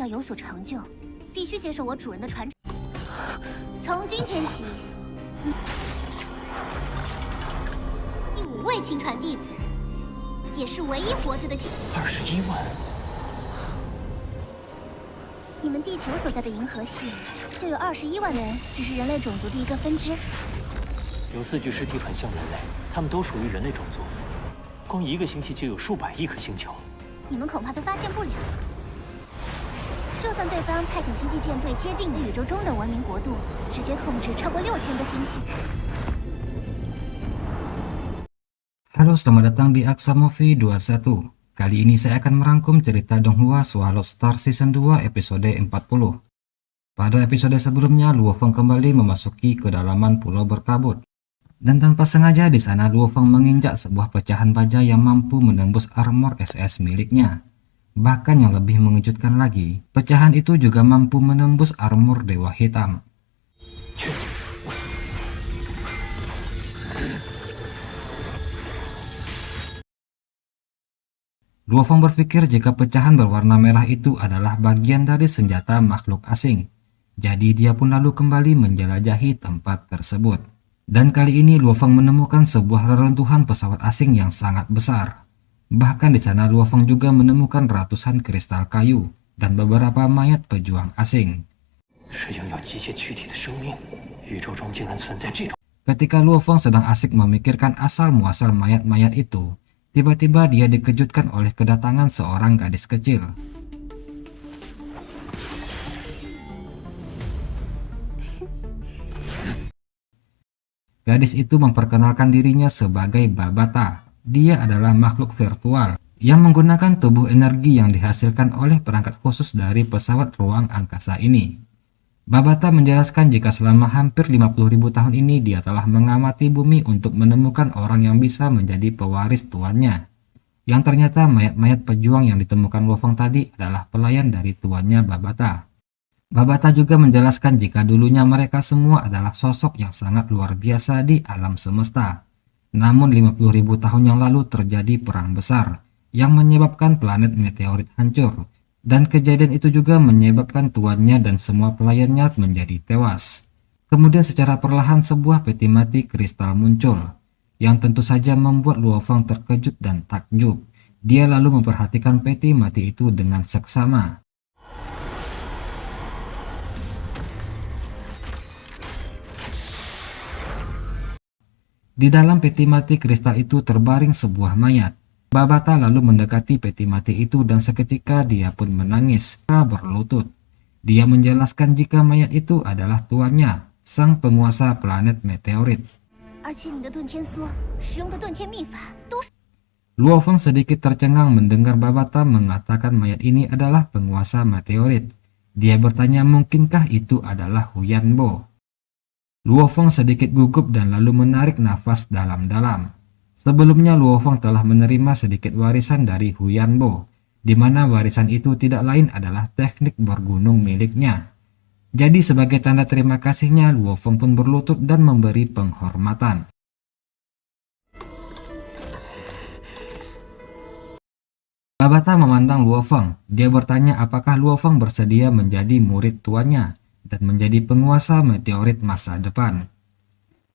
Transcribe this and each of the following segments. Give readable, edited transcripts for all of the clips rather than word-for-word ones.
要有所成就，必须接受我主人的传承。从今天起，你第5位亲传弟子，也是唯一活着的21万。你们地球所在的银河系，就有21万人，只是人类种族的一个分支。有4具尸体很像人类，他们都属于人类种族。光1个星系就有数百亿颗星球。你们恐怕都发现不了。就算对方派遣星际舰队接近宇宙中的文明国度，直接控制超过6000个星系。Halo, selamat datang di Aksa Movie 21. Kali ini saya akan merangkum cerita Donghua Swallow Star Season 2 episode 40. Pada episode sebelumnya, Luo Feng kembali memasuki kedalaman pulau berkabut. Dan tanpa sengaja di sana Luo Feng menginjak sebuah pecahan baja yang mampu menembus armor SS miliknya. Bahkan yang lebih mengejutkan lagi, pecahan itu juga mampu menembus armor Dewa Hitam. Luo Feng berpikir jika pecahan berwarna merah itu adalah bagian dari senjata makhluk asing. Jadi dia pun lalu kembali menjelajahi tempat tersebut. Dan kali ini Luo Feng menemukan sebuah reruntuhan pesawat asing yang sangat besar. Bahkan di sana Luo Feng juga menemukan ratusan kristal kayu dan beberapa mayat pejuang asing. Ketika Luo Feng sedang asik memikirkan asal-muasal mayat-mayat itu, tiba-tiba dia dikejutkan oleh kedatangan seorang gadis kecil. Gadis itu memperkenalkan dirinya sebagai Babata. Dia adalah makhluk virtual yang menggunakan tubuh energi yang dihasilkan oleh perangkat khusus dari pesawat ruang angkasa ini. Babata menjelaskan jika selama hampir 50.000 tahun ini dia telah mengamati bumi untuk menemukan orang yang bisa menjadi pewaris tuannya. Yang ternyata mayat-mayat pejuang yang ditemukan Luo Feng tadi adalah pelayan dari tuannya Babata. Babata juga menjelaskan jika dulunya mereka semua adalah sosok yang sangat luar biasa di alam semesta. Namun 50.000 tahun yang lalu terjadi perang besar yang menyebabkan planet meteorit hancur. Dan kejadian itu juga menyebabkan tuannya dan semua pelayannya menjadi tewas. Kemudian secara perlahan sebuah peti mati kristal muncul, yang tentu saja membuat Luo Feng terkejut dan takjub. Dia lalu memperhatikan peti mati itu dengan seksama. Di dalam peti mati kristal itu terbaring sebuah mayat. Babata lalu mendekati peti mati itu dan seketika dia pun menangis berlutut. Dia menjelaskan jika mayat itu adalah tuannya, sang penguasa planet meteorit. Luo Feng sedikit tercengang mendengar Babata mengatakan mayat ini adalah penguasa meteorit. Dia bertanya mungkinkah itu adalah Huyanbo. Luo Feng sedikit gugup dan lalu menarik nafas dalam-dalam. Sebelumnya Luo Feng telah menerima sedikit warisan dari Huyanbo, di mana warisan itu tidak lain adalah teknik bergunung miliknya. Jadi sebagai tanda terima kasihnya, Luo Feng pun berlutut dan memberi penghormatan. Babata memandang Luo Feng. Dia bertanya apakah Luo Feng bersedia menjadi murid tuannya dan menjadi penguasa meteorit masa depan.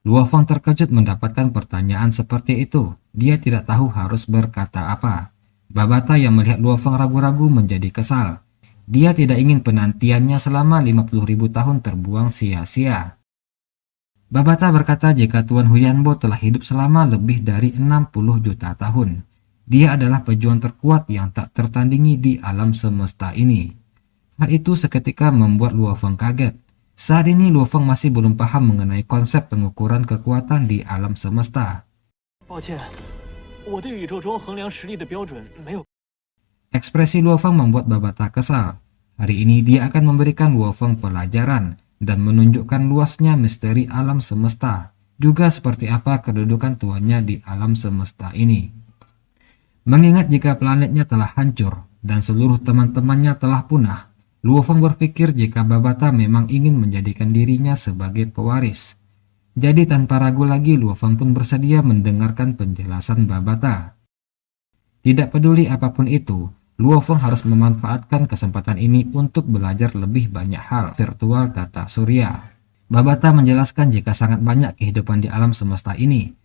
Luo Feng terkejut mendapatkan pertanyaan seperti itu. Dia tidak tahu harus berkata apa. Babata yang melihat Luo Feng ragu-ragu menjadi kesal. Dia tidak ingin penantiannya selama 50.000 tahun terbuang sia-sia. Babata berkata jika Tuan Huyanbo telah hidup selama lebih dari 60 juta tahun. Dia adalah pejuang terkuat yang tak tertandingi di alam semesta ini. Hal itu seketika membuat Luo Feng kaget. Saat ini Luo Feng masih belum paham mengenai konsep pengukuran kekuatan di alam semesta. Ekspresi Luo Feng membuat Babata kesal. Hari ini dia akan memberikan Luo Feng pelajaran dan menunjukkan luasnya misteri alam semesta, juga seperti apa kedudukan tuannya di alam semesta ini. Mengingat jika planetnya telah hancur dan seluruh teman-temannya telah punah, Luo Feng berpikir jika Babata memang ingin menjadikan dirinya sebagai pewaris. Jadi tanpa ragu lagi Luo Feng pun bersedia mendengarkan penjelasan Babata. Tidak peduli apapun itu, Luo Feng harus memanfaatkan kesempatan ini untuk belajar lebih banyak hal virtual tata surya. Babata menjelaskan jika sangat banyak kehidupan di alam semesta ini.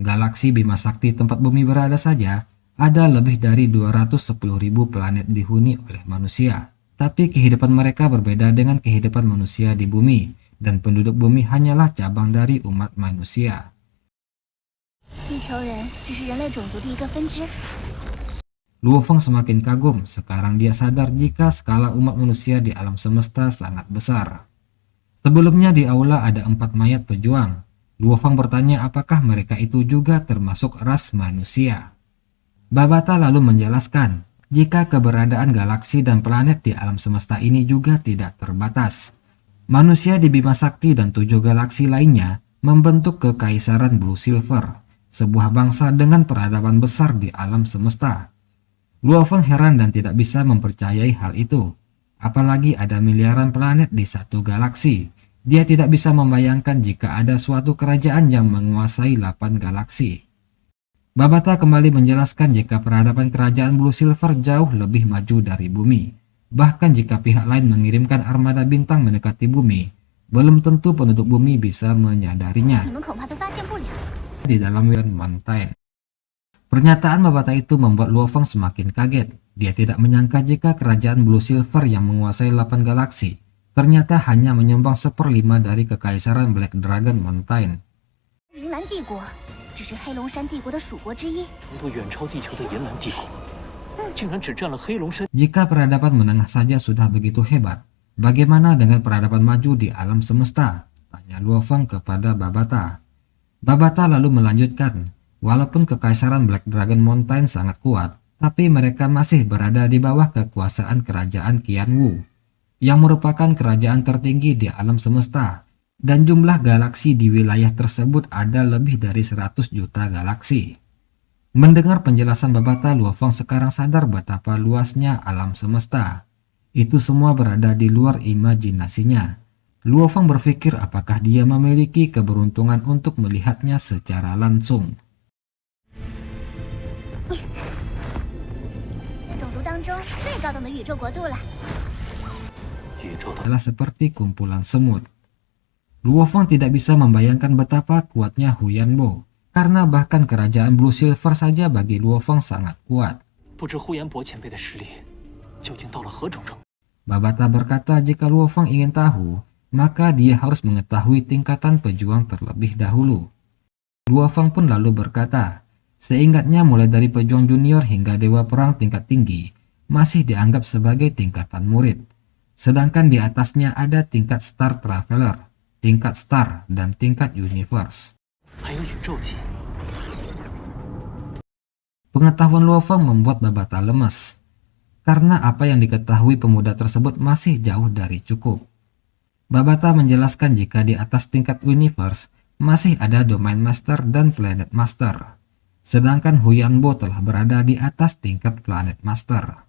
Galaksi Bima Sakti tempat bumi berada saja ada lebih dari 210.000 planet dihuni oleh manusia. Tapi kehidupan mereka berbeda dengan kehidupan manusia di bumi, dan penduduk bumi hanyalah cabang dari umat manusia. 地球人只是人类种族的一个分支。 Luo Feng semakin kagum, sekarang dia sadar jika skala umat manusia di alam semesta sangat besar. Sebelumnya di aula ada 4 mayat pejuang. Luo Feng bertanya apakah mereka itu juga termasuk ras manusia. Babata lalu menjelaskan, jika keberadaan galaksi dan planet di alam semesta ini juga tidak terbatas. Manusia di Bima Sakti dan 7 galaksi lainnya membentuk Kekaisaran Blue Silver, sebuah bangsa dengan peradaban besar di alam semesta. Luo Feng heran dan tidak bisa mempercayai hal itu. Apalagi ada miliaran planet di satu galaksi. Dia tidak bisa membayangkan jika ada suatu kerajaan yang menguasai 8 galaksi. Babata kembali menjelaskan jika peradaban kerajaan Blue Silver jauh lebih maju dari bumi. Bahkan jika pihak lain mengirimkan armada bintang mendekati bumi, belum tentu penduduk bumi bisa menyadarinya. 你们恐怕都发现不了。 Di dalam Wild Mountain. Pernyataan Babata itu membuat Luo Feng semakin kaget. Dia tidak menyangka jika kerajaan Blue Silver yang menguasai 8 galaksi ternyata hanya menyumbang 1/5 dari Kekaisaran Black Dragon Mountain. 银蓝帝国只是黑龙山帝国的属国之一。都远超地球的银蓝帝国，竟然只占了黑龙山。 Jika peradaban menengah saja sudah begitu hebat, bagaimana dengan peradaban maju di alam semesta? Tanya Luo Feng kepada Babata. Babata lalu melanjutkan, walaupun Kekaisaran Black Dragon Mountain sangat kuat, tapi mereka masih berada di bawah kekuasaan kerajaan Qianwu, yang merupakan kerajaan tertinggi di alam semesta, dan jumlah galaksi di wilayah tersebut ada lebih dari 100 juta galaksi. Mendengar penjelasan Babata, Luo Feng sekarang sadar betapa luasnya alam semesta. Itu semua berada di luar imajinasinya. Luo Feng berpikir apakah dia memiliki keberuntungan untuk melihatnya secara langsung. 种族当中最高等的宇宙国度了。 Adalah seperti kumpulan semut. Luo Feng tidak bisa membayangkan betapa kuatnya Huyanbo, karena bahkan kerajaan Blue Silver saja bagi Luo Feng sangat kuat. 不知呼延博前辈的实力究竟到了何种程度？ Babata berkata jika Luo Feng ingin tahu, maka dia harus mengetahui tingkatan pejuang terlebih dahulu. Luo Feng pun lalu berkata, seingatnya mulai dari pejuang junior hingga dewa perang tingkat tinggi, masih dianggap sebagai tingkatan murid. Sedangkan di atasnya ada tingkat Star Traveler, tingkat Star, dan tingkat Universe. 还有宇宙级。 Pengetahuan Luo Feng membuat Babata lemes, karena apa yang diketahui pemuda tersebut masih jauh dari cukup. Babata menjelaskan jika di atas tingkat Universe masih ada Domain Master dan Planet Master, sedangkan Huyanbo telah berada di atas tingkat Planet Master.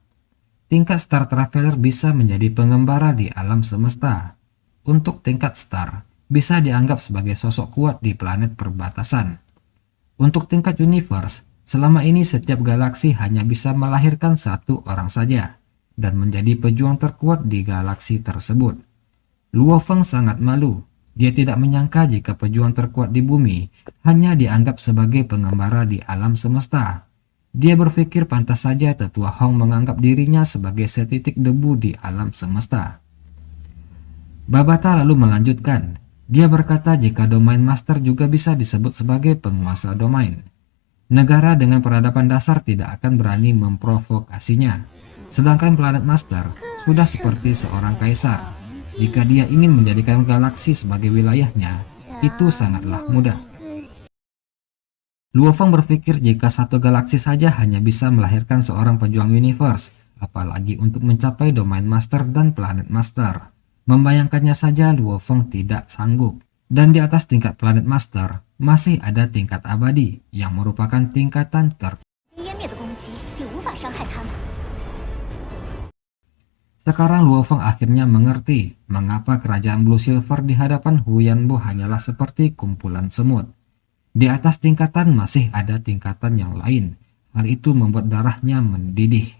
Tingkat Star Traveler bisa menjadi pengembara di alam semesta. Untuk tingkat Star, bisa dianggap sebagai sosok kuat di planet perbatasan. Untuk tingkat Universe, selama ini setiap galaksi hanya bisa melahirkan 1 orang saja, dan menjadi pejuang terkuat di galaksi tersebut. Luo Feng sangat malu. Dia tidak menyangka jika pejuang terkuat di bumi hanya dianggap sebagai pengembara di alam semesta. Dia berpikir pantas saja Tetua Hong menganggap dirinya sebagai setitik debu di alam semesta. Babata lalu melanjutkan. Dia berkata jika Domain Master juga bisa disebut sebagai penguasa domain. Negara dengan peradaban dasar tidak akan berani memprovokasinya. Sedangkan Planet Master sudah seperti seorang kaisar. Jika dia ingin menjadikan galaksi sebagai wilayahnya, itu sangatlah mudah. Luo Feng berpikir jika satu galaksi saja hanya bisa melahirkan seorang pejuang universe, apalagi untuk mencapai Domain Master dan Planet Master. Membayangkannya saja Luo Feng tidak sanggup. Dan di atas tingkat Planet Master, masih ada tingkat abadi yang merupakan tingkatan 湮灭的攻击也无法伤害他们。 Sekarang Luo Feng akhirnya mengerti mengapa kerajaan Blue Silver di hadapan Huyanbo hanyalah seperti kumpulan semut. Di atas tingkatan masih ada tingkatan yang lain. Hal itu membuat darahnya mendidih.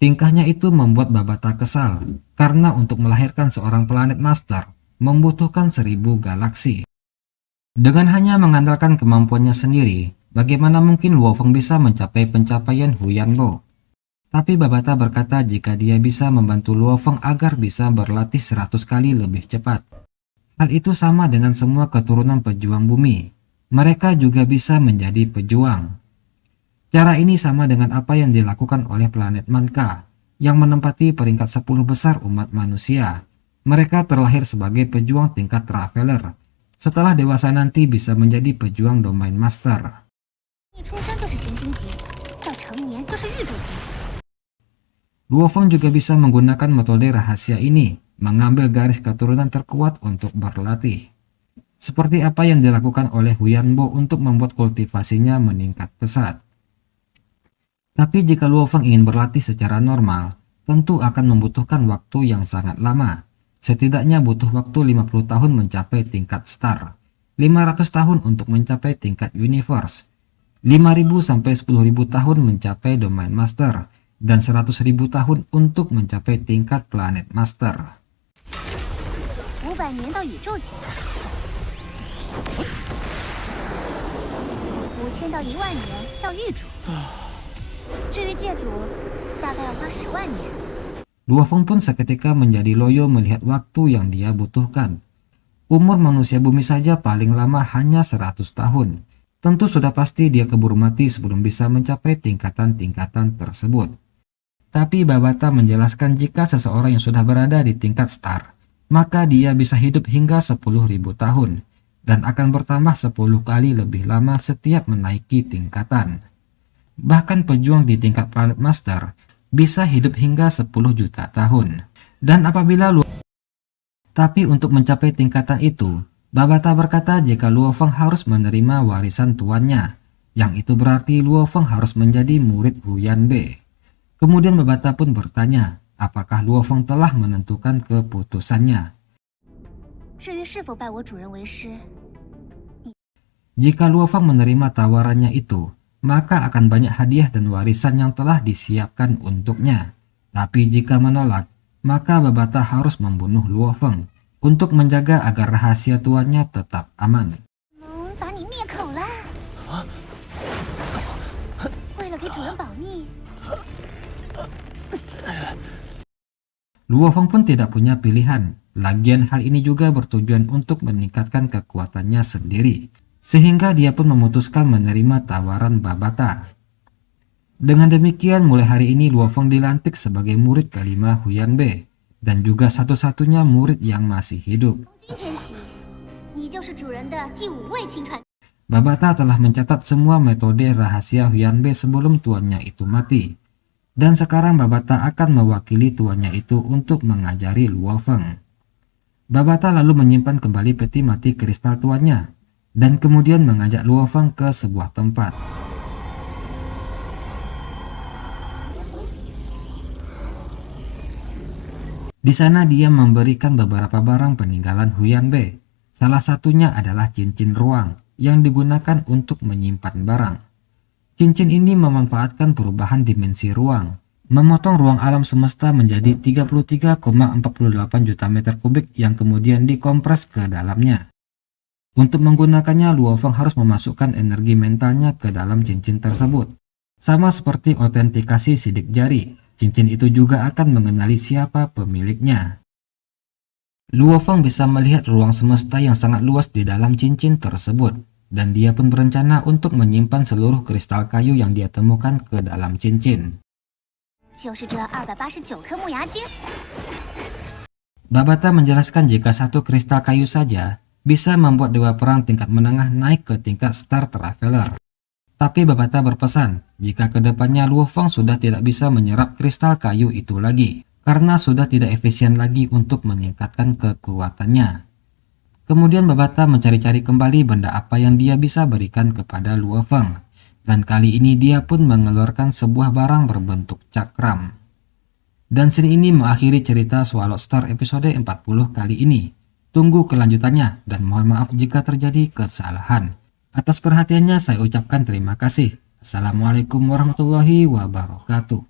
Tingkahnya itu membuat Babata kesal, karena untuk melahirkan seorang planet master membutuhkan 1000 galaksi. Dengan hanya mengandalkan kemampuannya sendiri, bagaimana mungkin Luo Feng bisa mencapai pencapaian Huyanbo? Tapi Babata berkata jika dia bisa membantu Luo Feng agar bisa berlatih 100 kali lebih cepat. Hal itu sama dengan semua keturunan pejuang bumi. Mereka juga bisa menjadi pejuang. Cara ini sama dengan apa yang dilakukan oleh planet Manka yang menempati peringkat 10 besar umat manusia. Mereka terlahir sebagai pejuang tingkat traveler. Setelah dewasa nanti bisa menjadi pejuang domain master. Luo Feng juga bisa menggunakan metode rahasia ini, mengambil garis keturunan terkuat untuk berlatih. Seperti apa yang dilakukan oleh Huyanbo untuk membuat kultivasinya meningkat pesat. Tapi jika Luo Feng ingin berlatih secara normal, tentu akan membutuhkan waktu yang sangat lama. Setidaknya butuh waktu 50 tahun mencapai tingkat star, 500 tahun untuk mencapai tingkat universe, 5.000 sampai 10.000 tahun mencapai domain master, dan 100.000 tahun untuk mencapai tingkat planet master. 500年到宇宙级，5000到10000年到域主，至于界主，大概要花10万年。 Luo Feng pun seketika menjadi loyo melihat waktu yang dia butuhkan. Umur manusia bumi saja paling lama hanya 100 tahun. Tentu sudah pasti dia keburu mati sebelum bisa mencapai tingkatan-tingkatan tersebut. Tapi Babata menjelaskan jika seseorang yang sudah berada di tingkat star, maka dia bisa hidup hingga 10.000 tahun dan akan bertambah 10 kali lebih lama setiap menaiki tingkatan. Bahkan pejuang di tingkat planet master bisa hidup hingga 10 juta tahun. Dan apabila Tapi untuk mencapai tingkatan itu, Babata berkata jika Luo Feng harus menerima warisan tuannya, yang itu berarti Luo Feng harus menjadi murid Huyanbe. Kemudian Babata pun bertanya, apakah Luo Feng telah menentukan keputusannya. Jika Luo Feng menerima tawarannya itu, maka akan banyak hadiah dan warisan yang telah disiapkan untuknya. Tapi jika menolak, maka Babata harus membunuh Luo Feng untuk menjaga agar rahasia tuannya tetap aman. Luo Feng pun tidak punya pilihan. Lagian hal ini juga bertujuan untuk meningkatkan kekuatannya sendiri. Sehingga dia pun memutuskan menerima tawaran Babata. Dengan demikian mulai hari ini Luo Feng dilantik sebagai murid kelima Huyanbe. Dan juga satu-satunya murid yang masih hidup. Babata telah mencatat semua metode rahasia Huyanbe sebelum tuannya itu mati. Dan sekarang Babata akan mewakili tuannya itu untuk mengajari Luo Feng. Babata lalu menyimpan kembali peti mati kristal tuannya dan kemudian mengajak Luo Feng ke sebuah tempat. Di sana dia memberikan beberapa barang peninggalan Huyanbe. Salah satunya adalah cincin ruang yang digunakan untuk menyimpan barang. Cincin ini memanfaatkan perubahan dimensi ruang, memotong ruang alam semesta menjadi 33,48 juta meter kubik yang kemudian dikompres ke dalamnya. Untuk menggunakannya, Luo Feng harus memasukkan energi mentalnya ke dalam cincin tersebut. Sama seperti autentikasi sidik jari, cincin itu juga akan mengenali siapa pemiliknya. Luo Feng bisa melihat ruang semesta yang sangat luas di dalam cincin tersebut. Dan dia pun berencana untuk menyimpan seluruh kristal kayu yang dia temukan ke dalam cincin. Babata menjelaskan jika satu kristal kayu saja bisa membuat dewa perang tingkat menengah naik ke tingkat Star Traveler. Tapi Babata berpesan jika kedepannya Luo Feng sudah tidak bisa menyerap kristal kayu itu lagi, karena sudah tidak efisien lagi untuk meningkatkan kekuatannya. Kemudian Babata mencari-cari kembali benda apa yang dia bisa berikan kepada Luo Feng. Dan kali ini dia pun mengeluarkan sebuah barang berbentuk cakram. Dan scene ini mengakhiri cerita Swallow Star episode 40 kali ini. Tunggu kelanjutannya dan mohon maaf jika terjadi kesalahan. Atas perhatiannya saya ucapkan terima kasih. Assalamualaikum warahmatullahi wabarakatuh.